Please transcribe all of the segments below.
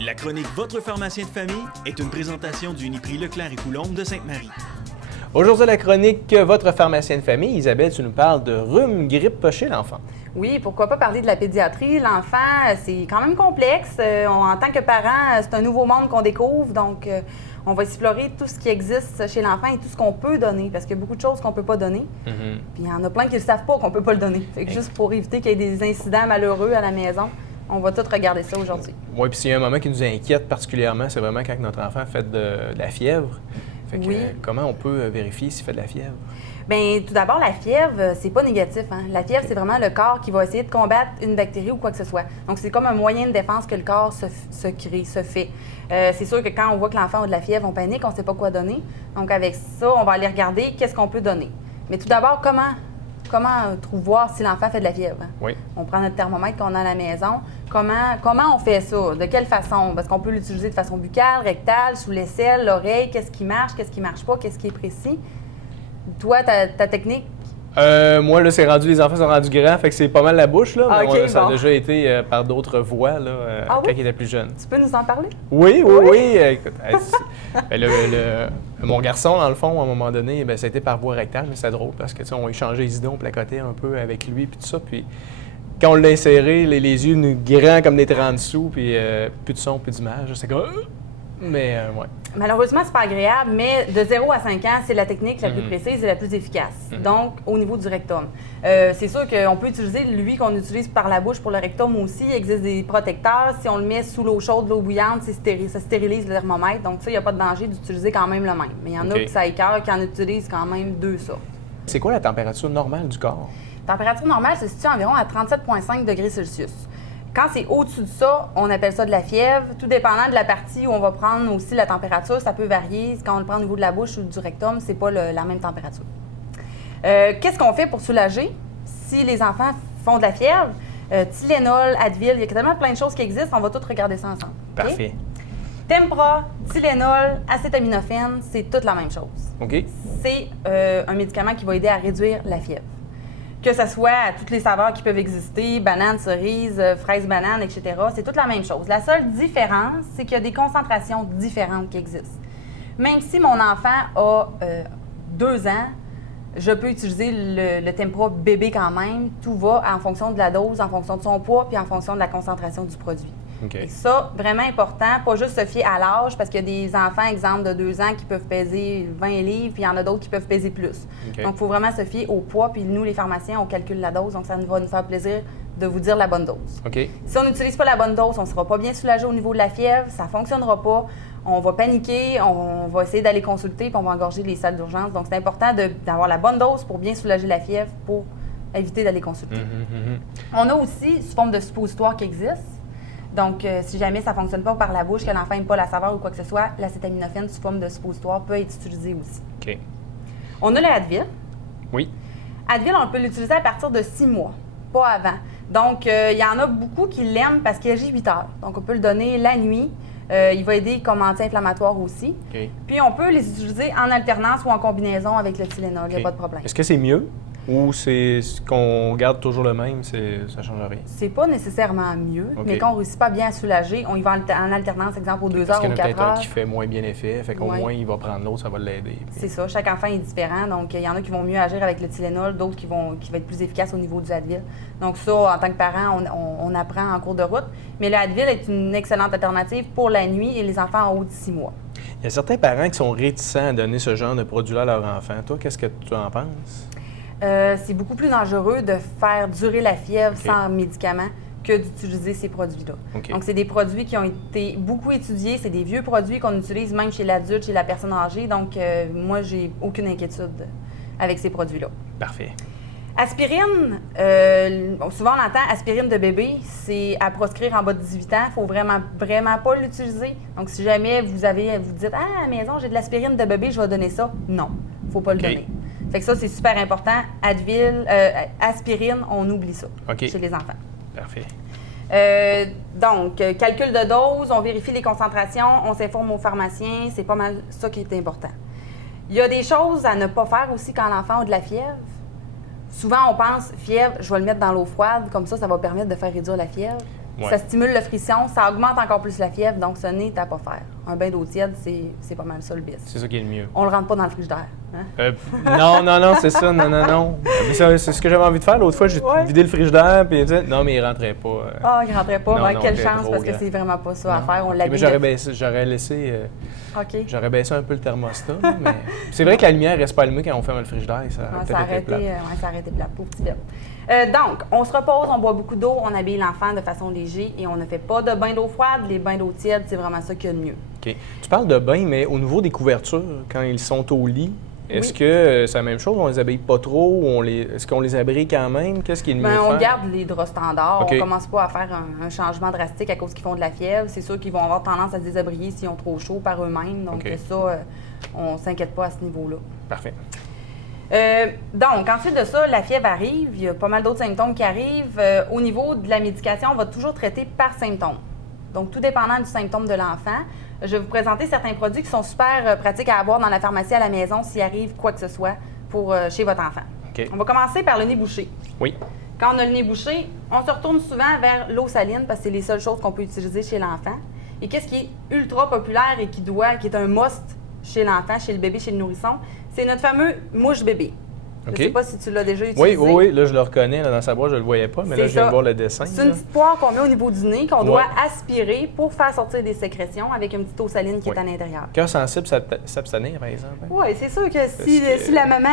La chronique Votre pharmacien de famille est une présentation du Uniprix Leclerc et Coulombe de Sainte-Marie. Aujourd'hui, la chronique Votre pharmacien de famille. Isabelle, tu nous parles de rhume, grippe chez l'enfant. Oui, pourquoi pas parler de la pédiatrie. L'enfant, c'est quand même complexe. En tant que parent, c'est un nouveau monde qu'on découvre. Donc, on va explorer tout ce qui existe chez l'enfant et tout ce qu'on peut donner, parce qu'il y a beaucoup de choses qu'on ne peut pas donner. Puis il y en a plein qui ne savent pas qu'on ne peut pas le donner. Fait que juste pour éviter qu'il y ait des incidents malheureux à la maison, on va tout regarder ça aujourd'hui. Oui, puis s'il y a un moment qui nous inquiète particulièrement, c'est vraiment quand notre enfant fait de la fièvre. Fait que, oui. Comment on peut vérifier s'il fait de la fièvre? Bien, tout d'abord, la fièvre, c'est pas négatif. Hein? La fièvre, c'est vraiment le corps qui va essayer de combattre une bactérie ou quoi que ce soit. Donc, c'est comme un moyen de défense que le corps se crée, se fait. C'est sûr que quand on voit que l'enfant a de la fièvre, on panique, on ne sait pas quoi donner. Donc, avec ça, on va aller regarder qu'est-ce qu'on peut donner. Mais tout d'abord, comment voir si l'enfant fait de la fièvre? Hein? Oui. On prend notre thermomètre qu'on a à la maison. Comment on fait ça? De quelle façon? Parce qu'on peut l'utiliser de façon buccale, rectale, sous l'aisselle, l'oreille. Qu'est-ce qui marche marche pas? Qu'est-ce qui est précis? Toi, ta technique? Moi, là, les enfants sont rendus grands, fait que c'est pas mal la bouche, là. Ah, mais ça a bon. déjà été par d'autres voies, là, quand il était plus jeune. Tu peux nous en parler? Oui. Écoute, mon garçon, dans le fond, à un moment donné, ça a été par voie rectale, mais c'est drôle parce que, on échangeait les idées, on placotait un peu avec lui, puis tout ça. Puis quand on l'a inséré, les yeux nous grands comme des 30 sous, puis plus de son, plus d'image. C'est comme... Mais, ouais. Malheureusement, c'est pas agréable, mais de 0 à 5 ans, c'est la technique la plus précise et la plus efficace. Donc, au niveau du rectum. C'est sûr qu'on peut utiliser lui qu'on utilise par la bouche pour le rectum aussi. Il existe des protecteurs. Si on le met sous l'eau chaude, l'eau bouillante, ça stérilise le thermomètre. Donc, ça, il n'y a pas de danger d'utiliser quand même le même. Mais il y en a qui ça écœure, qui en utilisent quand même deux ça. C'est quoi la température normale du corps? La température normale se situe environ à 37,5 degrés Celsius. Quand c'est au-dessus de ça, on appelle ça de la fièvre. Tout dépendant de la partie où on va prendre aussi la température, ça peut varier. Quand on le prend au niveau de la bouche ou du rectum, c'est pas la même température. Qu'est-ce qu'on fait pour soulager si les enfants font de la fièvre? Tylenol, Advil, il y a tellement plein de choses qui existent, on va tout regarder ça ensemble. Parfait. Okay? Tempra, Tylenol, acétaminophène, c'est toute la même chose. OK. C'est un médicament qui va aider à réduire la fièvre. Que ce soit à toutes les saveurs qui peuvent exister, banane, cerise, fraise, banane, etc., c'est toute la même chose. La seule différence, c'est qu'il y a des concentrations différentes qui existent. Même si mon enfant a 2 ans, je peux utiliser le Tempra bébé quand même. Tout va en fonction de la dose, en fonction de son poids, puis en fonction de la concentration du produit. Okay. Et ça, vraiment important, pas juste se fier à l'âge, parce qu'il y a des enfants, exemple, de 2 ans qui peuvent peser 20 livres, puis il y en a d'autres qui peuvent peser plus. Okay. Donc, il faut vraiment se fier au poids, puis nous, les pharmaciens, on calcule la dose, donc ça va nous faire plaisir de vous dire la bonne dose. Okay. Si on n'utilise pas la bonne dose, on ne sera pas bien soulagé au niveau de la fièvre, ça ne fonctionnera pas, on va paniquer, on va essayer d'aller consulter, puis on va engorger les salles d'urgence. Donc, c'est important d'avoir la bonne dose pour bien soulager la fièvre, pour éviter d'aller consulter. On a aussi, sous forme de suppositoire qui existe. Donc, si jamais ça ne fonctionne pas par la bouche, que l'enfant n'aime pas la saveur ou quoi que ce soit, l'acétaminophène sous forme de suppositoire peut être utilisé aussi. OK. On a le Advil. Oui. Advil, on peut l'utiliser à partir de 6 mois, pas avant. Donc, il y en a beaucoup qui l'aiment parce qu'il agit 8 heures. Donc, on peut le donner la nuit. Il va aider comme anti-inflammatoire aussi. Okay. Puis, on peut les utiliser en alternance ou en combinaison avec le Tylenol. Il n'y a pas de problème. Est-ce que c'est mieux? Ou c'est ce qu'on garde toujours le même, ça ne change rien? C'est pas nécessairement mieux, mais quand on ne réussit pas bien à soulager, on y va en alternance, exemple, aux 2 heures ou 4 heures. Parce qu'il y en a peut-être un qui fait moins bien effet, fait qu'au moins il va prendre l'autre, ça va l'aider. C'est ça, chaque enfant est différent, donc il y en a qui vont mieux agir avec le Tylenol, d'autres qui vont être plus efficaces au niveau du Advil. Donc ça, en tant que parent, on apprend en cours de route. Mais le Advil est une excellente alternative pour la nuit et les enfants en haut de 6 mois. Il y a certains parents qui sont réticents à donner ce genre de produit-là à leur enfant. Toi, qu'est-ce que tu en penses? C'est beaucoup plus dangereux de faire durer la fièvre sans médicaments que d'utiliser ces produits-là. Okay. Donc, c'est des produits qui ont été beaucoup étudiés. C'est des vieux produits qu'on utilise même chez l'adulte, chez la personne âgée. Donc, moi, j'ai aucune inquiétude avec ces produits-là. Parfait. Aspirine, souvent on entend aspirine de bébé, c'est à proscrire en bas de 18 ans. Il ne faut vraiment pas l'utiliser. Donc, si jamais vous dites « Ah, à la maison, j'ai de l'aspirine de bébé, je vais donner ça », non, il ne faut pas le donner. Fait que ça, c'est super important. Advil, aspirine, on oublie ça chez les enfants. Parfait. Donc, calcul de dose, on vérifie les concentrations, on s'informe au pharmacien, c'est pas mal ça qui est important. Il y a des choses à ne pas faire aussi quand l'enfant a de la fièvre. Souvent, on pense, fièvre, je vais le mettre dans l'eau froide, comme ça va permettre de faire réduire la fièvre. Ouais. Ça stimule le frisson, ça augmente encore plus la fièvre, donc ce n'est à pas faire. Un bain d'eau tiède, c'est pas mal ça le best. C'est ça qui est le mieux. On le rentre pas dans le frigidaire. Hein? Non, c'est ça, non. Mais c'est ce que j'avais envie de faire. L'autre fois, j'ai vidé le frigidaire, puis non, mais il rentrait pas. Ah, il rentrait pas. Non, Quelle c'était chance, trop parce que grand. c'est vraiment pas ça à Non. faire. On Ok, l'habille. mais j'aurais laissé. OK. J'aurais baissé un peu le thermostat, là, mais c'est vrai que la lumière reste pas allumée quand on ferme le frigidaire. Ça aurait Ça a peut-être été plate. ça a arrêté plate, pauvre petit bête. Donc, on se repose, on boit beaucoup d'eau, on habille l'enfant de façon légère et on ne fait pas de bain d'eau froide. Les bains d'eau tiède, c'est vraiment ça qu'il y a de mieux. OK. Tu parles de bain, mais au niveau des couvertures, quand ils sont au lit, est-ce Oui. que c'est la même chose? On les habille pas trop? Ou est-ce qu'on les abrite quand même? Qu'est-ce qui est le mieux de On faire? garde les draps standards. OK. On commence pas à faire un changement drastique à cause qu'ils font de la fièvre. C'est sûr qu'ils vont avoir tendance à se désabrier s'ils ont trop chaud par eux-mêmes. Donc OK. ça, on s'inquiète pas à ce niveau-là. Parfait. Donc, ensuite de ça, la fièvre arrive. Il y a pas mal d'autres symptômes qui arrivent. Au niveau de la médication, on va toujours traiter par symptôme. Donc, tout dépendant du symptôme de l'enfant, je vais vous présenter certains produits qui sont super pratiques à avoir dans la pharmacie à la maison s'il arrive quoi que ce soit pour chez votre enfant. OK. On va commencer par le nez bouché. Oui. Quand on a le nez bouché, on se retourne souvent vers l'eau saline parce que c'est les seules choses qu'on peut utiliser chez l'enfant. Et qu'est-ce qui est ultra populaire et qui est un must chez l'enfant, chez le bébé, chez le nourrisson, c'est notre fameux mouche bébé. OK. Je ne sais pas si tu l'as déjà utilisé. Oui, là, je le reconnais. Là, dans sa boîte, je ne le voyais pas, mais là, C'est je viens ça. de voir le dessin. C'est une là. petite poire qu'on met au niveau du nez, qu'on Ouais. doit aspirer pour faire sortir des sécrétions avec une petite eau saline qui Ouais. est à l'intérieur. Cœur sensible, s'abstenir, par exemple. hein? Oui, c'est sûr que si, que- si la maman,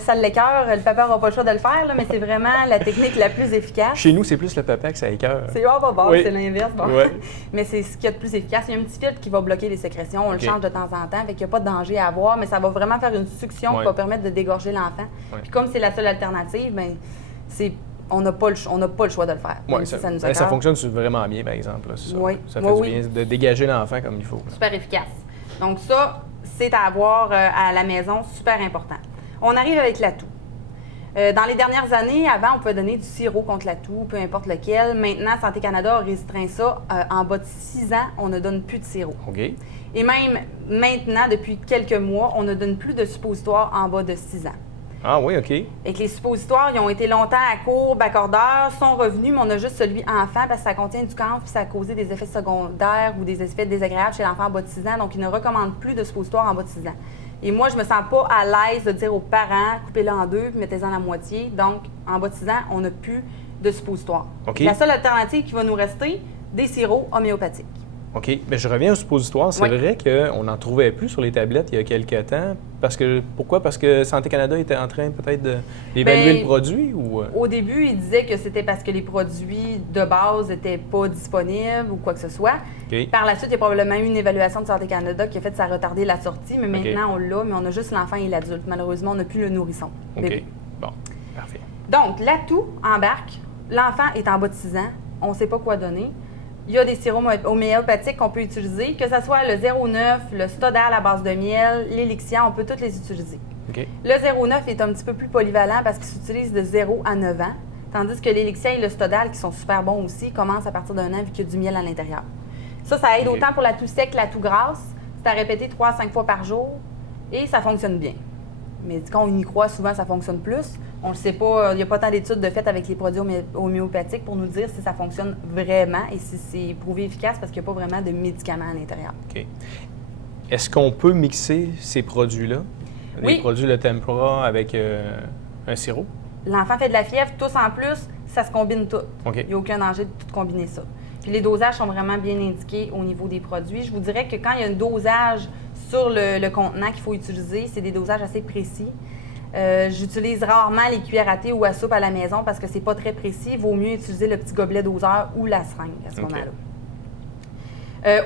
ça l'écoeure, le papa n'aura pas le choix de le faire, là, mais c'est vraiment la technique la plus efficace. Chez nous, c'est plus le papa que ça écœure. C'est Oui. c'est l'inverse. Bon. Ouais. Mais c'est ce qu'il y a de plus efficace. Il y a un petit filtre qui va bloquer les sécrétions. On OK. le change de temps en temps, fait qu'il n'y a pas de danger à avoir, mais ça va vraiment faire une succion Ouais. qui va permettre de dégorger l'enfant. Ouais. Puis comme c'est la seule alternative, ben, on n'a pas le choix de le faire. Ouais, même si ça nous ça écoeure. fonctionne vraiment bien, par exemple. Là, c'est ça. Oui. Ça fait Oui, du oui. bien de dégager l'enfant comme il faut. là. Super efficace. Donc ça, c'est à avoir à la maison, super important. On arrive avec la toux. Dans les dernières années, avant, on pouvait donner du sirop contre la toux, peu importe lequel. Maintenant, Santé Canada a restreint ça. En bas de 6 ans, on ne donne plus de sirop. OK. Et même maintenant, depuis quelques mois, on ne donne plus de suppositoires en bas de 6 ans. Ah oui, OK. Et que les suppositoires, ils ont été longtemps à courbe, accordeurs, sont revenus, mais on a juste celui enfant parce que ça contient du camphre puis ça a causé des effets secondaires ou des effets désagréables chez l'enfant en bas de 6 ans. Donc, ils ne recommandent plus de suppositoires en bas de 6 ans. Et moi, je me sens pas à l'aise de dire aux parents, coupez-le en deux, puis mettez-en la moitié. Donc, en bas de 6 ans, on n'a plus de suppositoires. OK. La seule alternative qui va nous rester, des sirops homéopathiques. OK. Mais je reviens au suppositoire. C'est Oui. vrai qu'on n'en trouvait plus sur les tablettes il y a quelques temps. Pourquoi? Parce que Santé Canada était en train peut-être d'évaluer Ben, le produit ou... Au début, ils disaient que c'était parce que les produits de base n'étaient pas disponibles ou quoi que ce soit. OK. Par la suite, il y a probablement eu une évaluation de Santé Canada qui a fait que ça a retardé la sortie, mais OK. maintenant, on l'a, mais on a juste l'enfant et l'adulte. Malheureusement, on n'a plus le nourrisson. OK. bébé. Bon, parfait. Donc, l'atout embarque. L'enfant est en bas de 6 ans. On ne sait pas quoi donner. Il y a des sirops homéopathiques qu'on peut utiliser, que ce soit le 0,9, le Stodal à base de miel, l'Elixia, on peut tous les utiliser. OK. Le 0,9 est un petit peu plus polyvalent parce qu'il s'utilise de 0 à 9 ans, tandis que l'Elixia et le Stodal, qui sont super bons aussi, commencent à partir d'un an vu qu'il y a du miel à l'intérieur. Ça aide OK. autant pour la toux sec que la toux grasse. C'est à répéter 3 à 5 fois par jour et ça fonctionne bien. Mais quand on y croit, souvent, ça fonctionne plus. On ne le sait pas, il n'y a pas tant d'études de fait avec les produits homéopathiques pour nous dire si ça fonctionne vraiment et si c'est prouvé efficace parce qu'il n'y a pas vraiment de médicaments à l'intérieur. OK. Est-ce qu'on peut mixer ces produits-là? Oui. Les produits, le tempura avec un sirop? L'enfant fait de la fièvre, tous en plus, ça se combine tout. OK. Il n'y a aucun danger de tout combiner ça. Puis les dosages sont vraiment bien indiqués au niveau des produits. Je vous dirais que quand il y a un dosage sur le contenant qu'il faut utiliser, c'est des dosages assez précis. J'utilise rarement les cuillères à thé ou à soupe à la maison parce que c'est pas très précis. Il vaut mieux utiliser le petit gobelet doseur ou la seringue à ce OK. moment-là.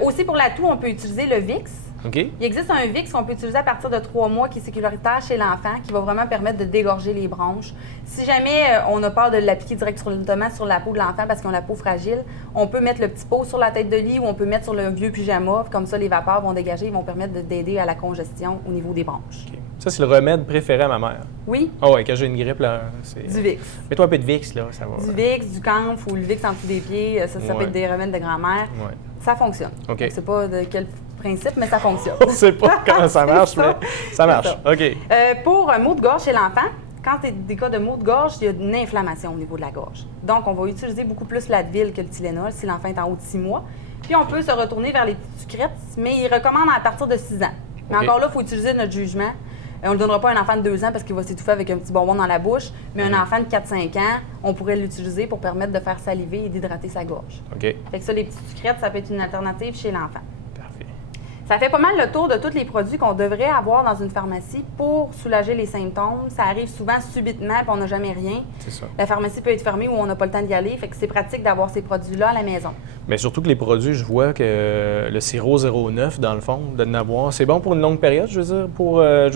Aussi pour la toux, on peut utiliser le Vicks. OK. Il existe un Vicks qu'on peut utiliser à partir de 3 mois qui est sécuritaire chez l'enfant, qui va vraiment permettre de dégorger les bronches. Si jamais on a peur de l'appliquer directement sur la peau de l'enfant parce qu'ils ont la peau fragile, on peut mettre le petit pot sur la tête de lit ou on peut mettre sur le vieux pyjama. Comme ça, les vapeurs vont dégager et vont permettre d'aider à la congestion au niveau des bronches. OK. Ça, c'est le remède préféré à ma mère. Oui, Ah ouais, quand j'ai une grippe, là, c'est... du Vicks. Mets-toi un peu de Vicks, là, ça va. Du Vicks, du camphre ou le Vicks en dessous des pieds, ça peut Ouais. être des remèdes de grand-mère. Ouais. Ça fonctionne. OK. Je ne sais pas de quel principe, mais ça fonctionne. On ne sait pas comment ça marche, C'est ça. mais ça marche. C'est ça. OK. Pour un mot de gorge chez l'enfant, quand c'est des cas de maux de gorge, il y a une inflammation au niveau de la gorge. Donc, on va utiliser beaucoup plus l'Advil que le Tylenol si l'enfant est en haut de 6 mois. Puis, on peut se retourner vers les petites sucrètes, mais il recommande à partir de 6 ans. Mais encore là, il faut utiliser notre jugement. On ne le donnera pas à un enfant de 2 ans parce qu'il va s'étouffer avec un petit bonbon dans la bouche, mais un enfant de 4-5 ans, on pourrait l'utiliser pour permettre de faire saliver et d'hydrater sa gorge. OK. Fait que ça, les petites sucrètes, ça peut être une alternative chez l'enfant. Parfait. Ça fait pas mal le tour de tous les produits qu'on devrait avoir dans une pharmacie pour soulager les symptômes. Ça arrive souvent subitement et on n'a jamais rien. C'est ça. La pharmacie peut être fermée ou on n'a pas le temps d'y aller. Fait que c'est pratique d'avoir ces produits-là à la maison. Mais surtout que les produits, je vois que le sirop 09, dans le fond, de n'avoir, c'est bon pour une longue période, je veux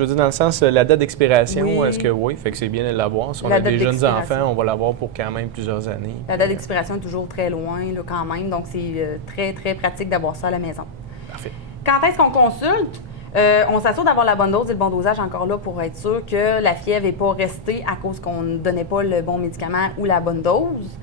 dire, dans le sens, la date d'expiration, Oui. Est-ce que oui? Fait que c'est bien de l'avoir. Si on La a date des jeunes d'expiration. enfants, on va l'avoir pour quand même plusieurs années. La date d'expiration est toujours très loin là, quand même. Donc, c'est très, très pratique d'avoir ça à la maison. Parfait. Quand est-ce qu'on consulte? On s'assure d'avoir la bonne dose et le bon dosage encore là pour être sûr que la fièvre n'est pas restée à cause qu'on ne donnait pas le bon médicament ou la bonne dose.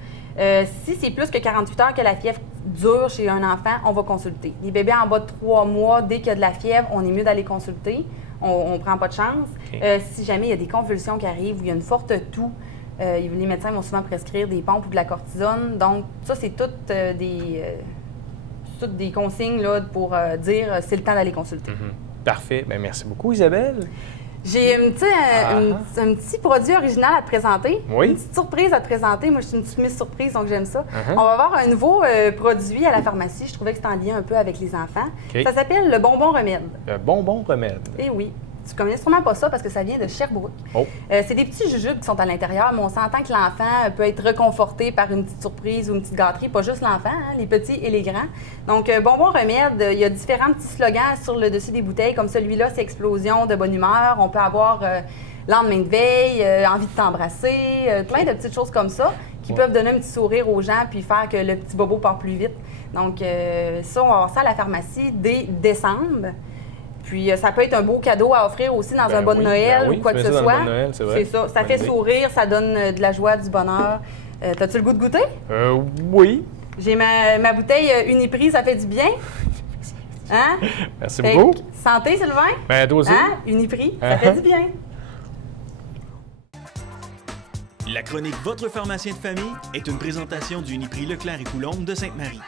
Si c'est plus que 48 heures que la fièvre dure chez un enfant, on va consulter. Les bébés en bas de 3 mois, dès qu'il y a de la fièvre, on est mieux d'aller consulter. On ne prend pas de chance. Okay. Si jamais il y a des convulsions qui arrivent ou il y a une forte toux, les médecins vont souvent prescrire des pompes ou de la cortisone. Donc, ça, c'est toutes des consignes là, pour dire c'est le temps d'aller consulter. Parfait. Bien, merci beaucoup, Isabelle. J'ai un petit produit original à te présenter. Oui. Une petite surprise à te présenter. Moi, je suis une petite Miss Surprise, donc j'aime ça. On va avoir un nouveau produit à la pharmacie. Je trouvais que c'était en lien un peu avec les enfants. OK. Ça s'appelle le bonbon remède. Le bonbon remède. Eh oui. Tu connais sûrement pas ça parce que ça vient de Sherbrooke. Oh. C'est des petits jujubes qui sont à l'intérieur, mais on s'entend que l'enfant peut être réconforté par une petite surprise ou une petite gâterie. Pas juste l'enfant, hein, les petits et les grands. Donc, bonbon remède, il y a différents petits slogans sur le dessus des bouteilles. Comme celui-là, c'est explosion de bonne humeur. On peut avoir lendemain de veille, envie de t'embrasser, plein de petites choses comme ça qui peuvent donner un petit sourire aux gens puis faire que le petit bobo part plus vite. Donc, ça, on va avoir ça à la pharmacie dès décembre. Puis, ça peut être un beau cadeau à offrir aussi dans un bon Noël ou quoi que ce soit. C'est ça. Ça fait sourire, ça donne de la joie, du bonheur. T'as-tu le goût de goûter? Oui. J'ai ma bouteille Uniprix, ça fait du bien. Hein? Merci beaucoup. Santé, Sylvain? Ben, toi aussi. Hein? Uniprix, ça fait du bien. La chronique Votre pharmacien de famille est une présentation du Uniprix Leclerc et Coulombe de Sainte-Marie.